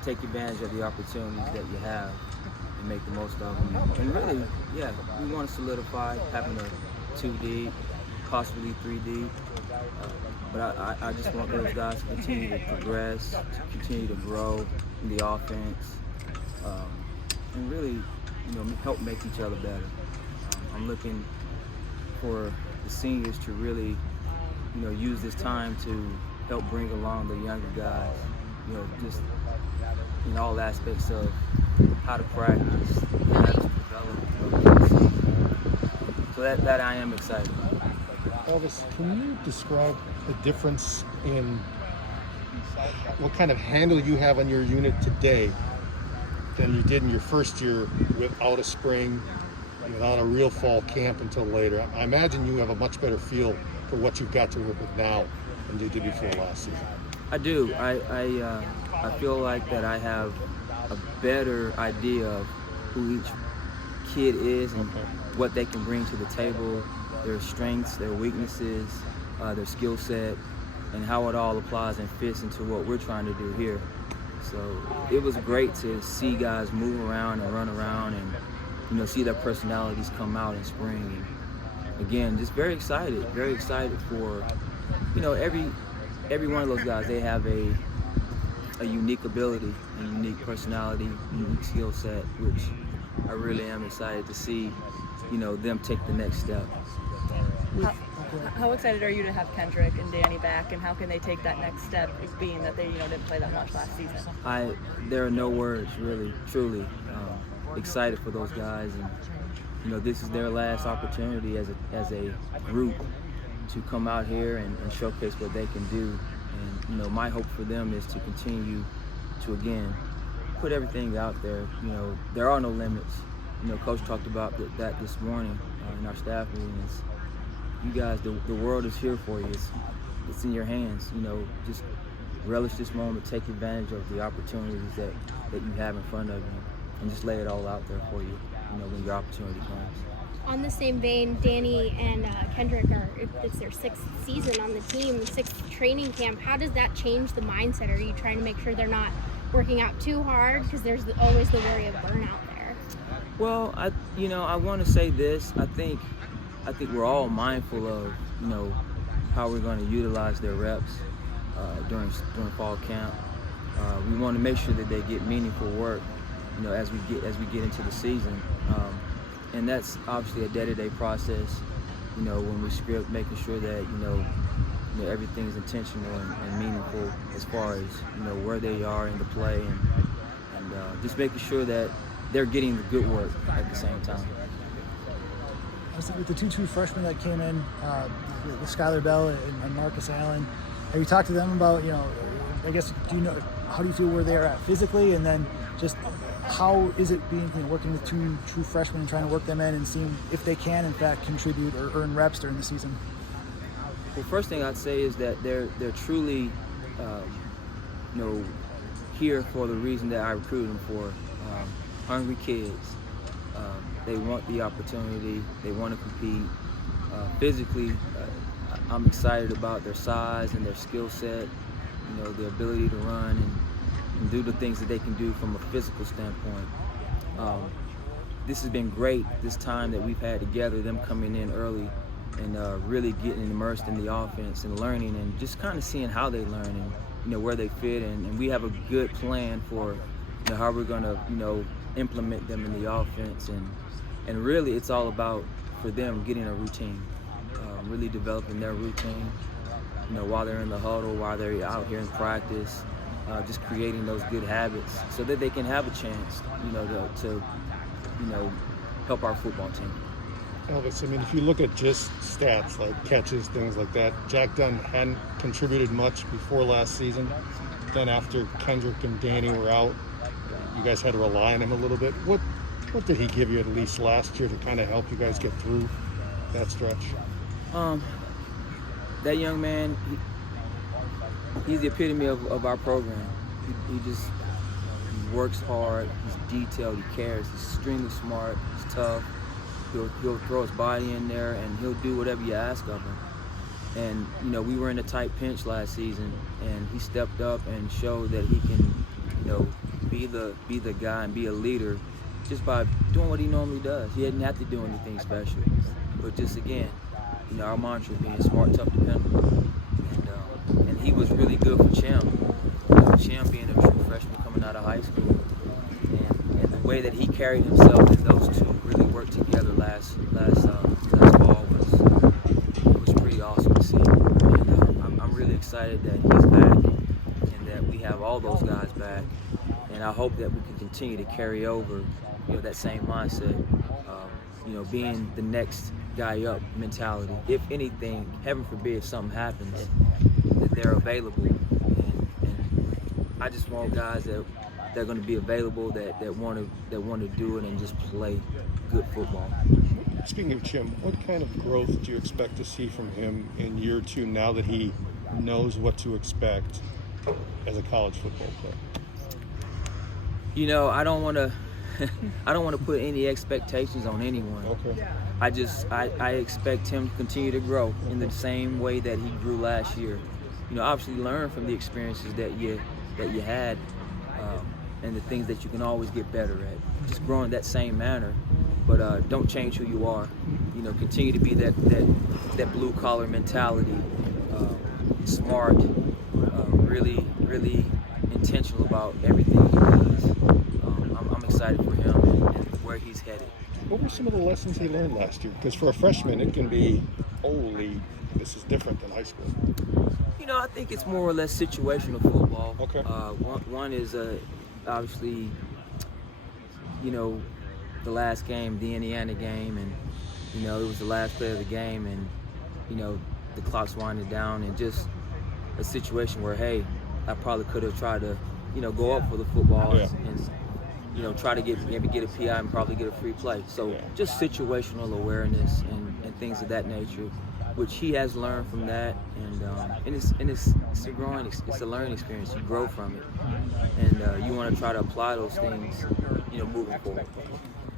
take advantage of the opportunities that you have and make the most of them. And really, yeah, we want to solidify having a 2D, possibly 3D. But I just want those guys to continue to progress, to continue to grow in the offense, and really, help make each other better. I'm looking for the seniors to really, use this time to help bring along the younger guys, just in all aspects of how to practice, how to develop. So that I am excited about. Alvis, can you describe the difference in what kind of handle you have on your unit today than you did in your first year without a spring, without a real fall camp until later? I imagine you have a much better feel for what you've got to work with now than you did before last season. I do. I feel like that I have a better idea of who each kid is and what they can bring to the table, their strengths, their weaknesses, their skill set, and how it all applies and fits into what we're trying to do here. So it was great to see guys move around and run around and see their personalities come out in spring. And again, just very excited for every one of those guys. They have a unique ability, a unique personality, unique skill set, which I really am excited to see them take the next step. How excited are you to have Kendric and Danny back, and how can they take that next step, being that they didn't play that much last season? There are no words, really, truly. Excited for those guys, and this is their last opportunity as a group to come out here and showcase what they can do. And my hope for them is to continue to again put everything out there. There are no limits. Coach talked about that this morning in our staff meetings. You guys, the world is here for you. It's in your hands. Just relish this moment, take advantage of the opportunities that you have in front of you, and just lay it all out there for you, when your opportunity comes. On the same vein, Danny and Kendric it's their 6th season on the team, 6th training camp. How does that change the mindset? Are you trying to make sure they're not working out too hard? Because there's always the worry of burnout there. Well, I want to say this. I think we're all mindful of, how we're going to utilize their reps during fall camp. We want to make sure that they get meaningful work, as we get into the season. And that's obviously a day-to-day process, when we script, making sure that, everything's intentional and meaningful as far as, where they are in the play and just making sure that they're getting the good work at the same time. With the two true freshmen that came in, with Skylar Bell and Marcus Allen, have you talked to them about, I guess, how do you feel where they are at physically, and then just how is it being, working with two true freshmen and trying to work them in and seeing if they can, in fact, contribute or earn reps during the season? Well, first thing I'd say is that they're truly, here for the reason that I recruited them for. Hungry kids. They want the opportunity. They want to compete. Physically, I'm excited about their size and their skill set, the ability to run and do the things that they can do from a physical standpoint. This has been great, this time that we've had together, them coming in early and really getting immersed in the offense and learning and just kind of seeing how they learn and where they fit and we have a good plan for how we're going to implement them in the offense and really it's all about for them getting a routine, really developing their routine, while they're in the huddle, while they're out here in practice, just creating those good habits so that they can have a chance, to help our football team. Alvis, if you look at just stats like catches, things like that, Jack Dunn hadn't contributed much before last season. Then after Kendric and Danny were out, you guys had to rely on him a little bit. What did he give you at least last year to kind of help you guys get through that stretch? That young man, he's the epitome of our program. He works hard, he's detailed, he cares, he's extremely smart, he's tough. He'll throw his body in there and he'll do whatever you ask of him. And we were in a tight pinch last season and he stepped up and showed that he be the guy and be a leader just by doing what he normally does. He didn't have to do anything special, but just again, our mantra being smart, tough, dependable, and he was really good for Chim. Chim being a true freshman coming out of high school, and the way that he carried himself and those two really worked together last fall was pretty awesome to see. And I'm really excited that he's back and that we have all those guys back. And I hope that we can continue to carry over, that same mindset, being the next guy up mentality. If anything, heaven forbid, if something happens, that they're available. And I just want guys that they're going to be available, that want to do it and just play good football. Speaking of Chim, what kind of growth do you expect to see from him in year 2 now that he knows what to expect as a college football player? I don't want to put any expectations on anyone. Okay. I expect him to continue to grow in the same way that he grew last year. Obviously learn from the experiences that you had, and the things that you can always get better at. Just grow in that same manner, but don't change who you are. Continue to be that blue collar mentality, smart, really intentional about everything he does. I'm excited for him and where he's headed. What were some of the lessons he learned last year? Because for a freshman, it can be, holy, this is different than high school. I think it's more or less situational football. Okay. One is obviously, the last game, the Indiana game, and it was the last play of the game, and the clock's winding down, and just a situation where, hey, I probably could have tried to, go up for the football and try to maybe get a PI and probably get a free play. So just situational awareness and things of that nature, which he has learned from that, and it's a growing, it's a learning experience. You grow from it, and you want to try to apply those things, moving forward.